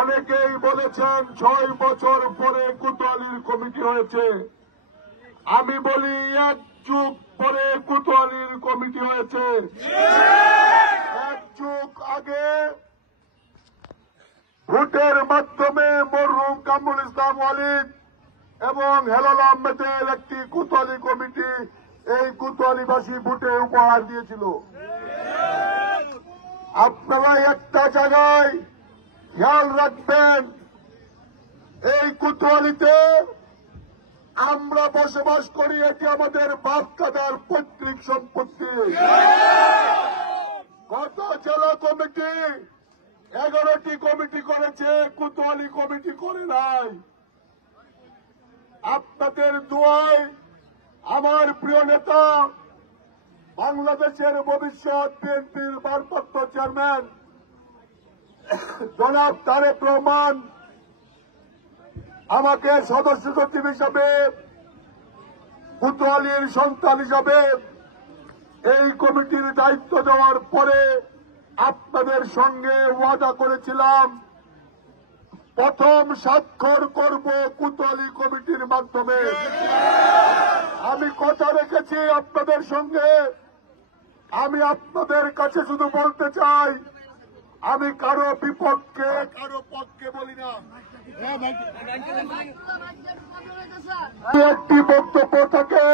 অনেকেই বলেছেন 6 বছর পরে কোতোয়ালির কমিটি হয়েছে। আমি বলি 1 যুগ পরে কোতোয়ালির কমিটি হয়েছে। 1 যুগ আগে ভোটের মাধ্যমে মরহুম কামরুল ইসলাম ওয়ালিদ এবং হেলাল আহমেদের একটি কোতোয়ালি কমিটি এই কোতোয়ালিবাসী ভোটে উপহার দিয়েছিল। আপনারা একটা জায়গায় খেয়াল রাখবেন, এই কোতোয়ালিতে আমরা বসবাস করি, এটি আমাদের বাপ দাদার পৈতৃক সম্পত্তি। গত জেলা কমিটি 11টি কমিটি করেছে, কোতোয়ালি কমিটি করে নাই। আপনাদের দোয়ায় আমার প্রিয় নেতা বাংলাদেশের ভবিষ্যৎ বিএনপির ভারপ্রাপ্ত চেয়ারম্যান জনাব তারেক রহমান আমাকে সদস্য সচিব হিসাবে, কোতোয়ালির সন্তান হিসাবে এই কমিটির দায়িত্ব দেওয়ার পরে আপনাদের সঙ্গে ওয়াদা করেছিলাম প্রথম স্বাক্ষর করব কোতোয়ালি কমিটির মাধ্যমে। আমি কথা রেখেছি আপনাদের সঙ্গে। আমি আপনাদের কাছে শুধু বলতে চাই, আমি কারো বিপক্ষে কারো পক্ষে বলি না। একটি বক্তব্য থাকে,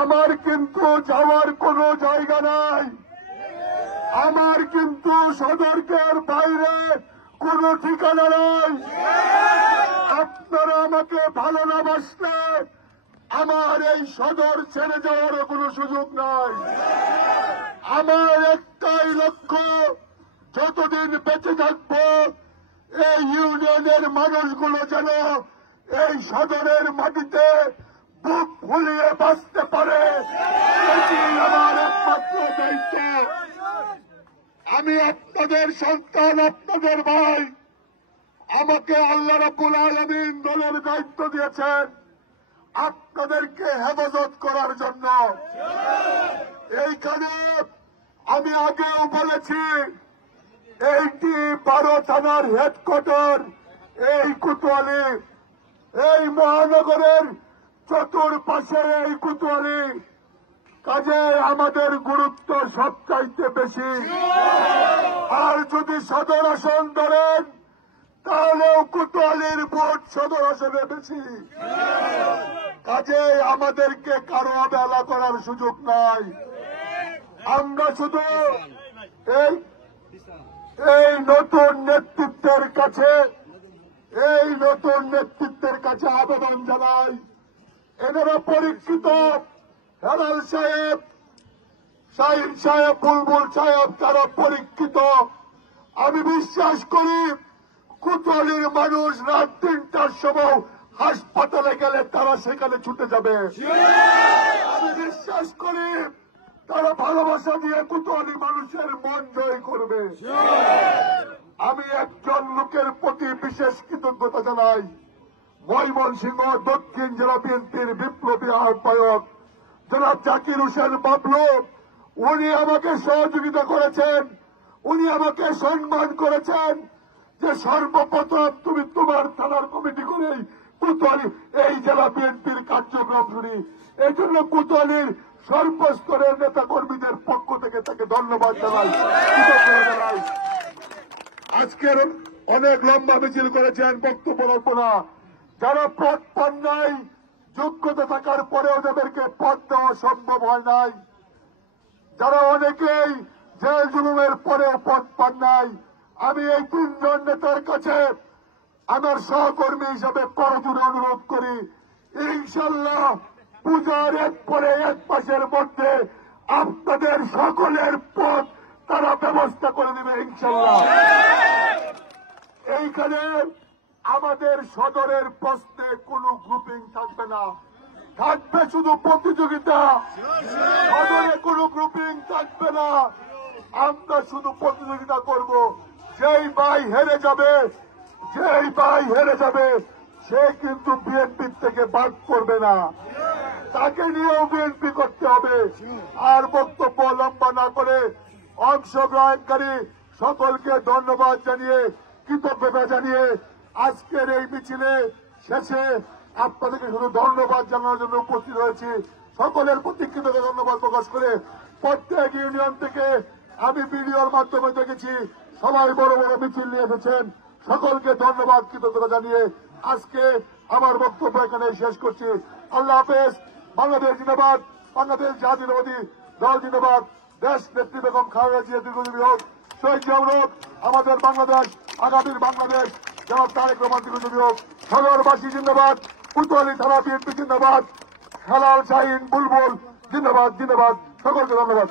আমার কিন্তু যাওয়ার কোনো জায়গা নাই, আমার কিন্তু সদরকের বাইরে কোনো ঠিকানা নাই। আপনারা আমাকে ভালো না বাসলে আমার এই সদর ছেড়ে যাওয়ারও কোনো সুযোগ নাই। আমার একটাই লক্ষ্য, যতদিন বেঁচে থাকবো এই ইউনিয়নের মানুষগুলো যেন এই সদরের মাটিতে বুক ফুলিয়ে বাঁচতে পারে, এটি আমার একমাত্র দায়িত্ব। আমি আপনাদের সন্তান, আপনাদের ভাই। আমাকে আল্লাহ রাব্বুল আলামিন দলের দায়িত্ব দিয়েছেন আপনাদেরকে হেফাজত করার জন্য। এইখানে আমি আগেও বলেছি, এইটি 12 থানার হেডকোয়ার্টার এই কোতোয়ালি, এই মহানগরের চতুর্পাশে এই কোতোয়ালি। কাজে আমাদের গুরুত্ব সবচাইতে বেশি। আর যদি সদর আসন ধরেন তাহলেও কোতোয়ালির ভোট সদর আসনে বেশি। কাজে আমাদেরকে কারো অবহেলা করার সুযোগ নাই। আমরা শুধু এই নতুন নেতৃত্বের কাছে আবেদন জানাই, এনারা পরীক্ষিত। হেলাল সাহেব, শাহিন সাহেব, বুলবুল সাহেব, তারা পরীক্ষিত। আমি বিশ্বাস করি কোতোয়ালির মানুষ রাত 3টার সময় হাসপাতালে গেলে তারা সেখানে ছুটে যাবে। আমি বিশ্বাস করি তারা ভালোবাসা দিয়ে কোতোয়ালি মানুষের মন জয় করবে। আমি একজন লোকের প্রতি বিশেষ কৃতজ্ঞতা জানাই, ময়মনসিংহ দক্ষিণ জেলা বিএনপির বিপ্লবী আহ্বায়ক জনাব জাকির হোসেন বাবলু। উনি আমাকে সহযোগিতা করেছেন, উনি আমাকে সম্মান করেছেন যে সর্বপ্রথম তুমি তোমার থানার কমিটি করেই কোতোয়ালি এই জেলা বিএনপির কার্যক্রম শুনি। এই জন্য কোতোয়ালির সর্বস্তরের নেতা কর্মীদের পক্ষ থেকে তাকে ধন্যবাদ জানাই, কৃতজ্ঞতা জানাই। আজকের অনেক লম্বা মিছিল করেছেন, বক্তব্য রাখবো না। যারা পদ পান নাই, যোগ্যতা থাকার পরেও যাদেরকে পদ দেওয়া সম্ভব হয় নাই, যারা অনেকেই জেল জুলুমের পরেও পদ পান নাই, আমি এই 3 জন নেতার কাছে আমার সহকর্মী হিসাবে করজোড়ে অনুরোধ করি, ইনশাল্লাহ পূজার 1 মাসের মধ্যে আপনাদের সকলের পদ তারা ব্যবস্থা করে দেবে ইনশাল্লাহ। এইখানে আমাদের সদরের প্রশ্নে কোনো গ্রুপিং থাকবে না, থাকবে শুধু প্রতিযোগিতা। সদরে কোনো গ্রুপিং থাকবে না, আমরা শুধু প্রতিযোগিতা করব। যেই ভাই হেরে যাবে সে কিন্তু বিএনপি থেকে বাদ করবে না, তাকে নিয়েও বিএনপি করতে হবে। আর বক্তব্য লম্বা না করে অংশগ্রহণকারী সকলকে ধন্যবাদ জানিয়ে কৃতজ্ঞতা জানিয়ে আজকের এই মিছিলে শেষে আপনাদেরকে শুধু ধন্যবাদ জানানোর জন্য উপস্থিত হয়েছি। সকলের প্রতি কৃতজ্ঞতা ধন্যবাদ প্রকাশ করে প্রত্যেক ইউনিয়ন থেকে আমি ভিডিওর মাধ্যমে দেখেছি সবাই বড় বড় মিছিল নিয়ে এসেছেন। সকলকে ধন্যবাদ কৃতজ্ঞতা জানিয়ে আজকে আমার বক্তব্য এখানে শেষ করছি। আল্লাহ হাফেজ। বাংলাদেশ জিন্দাবাদ, বাংলাদেশ জাতীয়তাবাদী দল জিন্দাবাদ, দেশ নেত্রী বেগম খালেদা জিয়া দীর্ঘজীবী হোক, শহীদ জিয়াউর আমাদের বাংলাদেশ, আগামীর বাংলাদেশ জনাব তারেক রহমান দীর্ঘজীবী হোক, সদরবাসী জিন্দাবাদ, কোতোয়ালি থানা বিএনপি জিন্দাবাদ, হেলাল শাহীন বুলবুল জিন্দাবাদ জিন্দাবাদ। সকলকে ধন্যবাদ।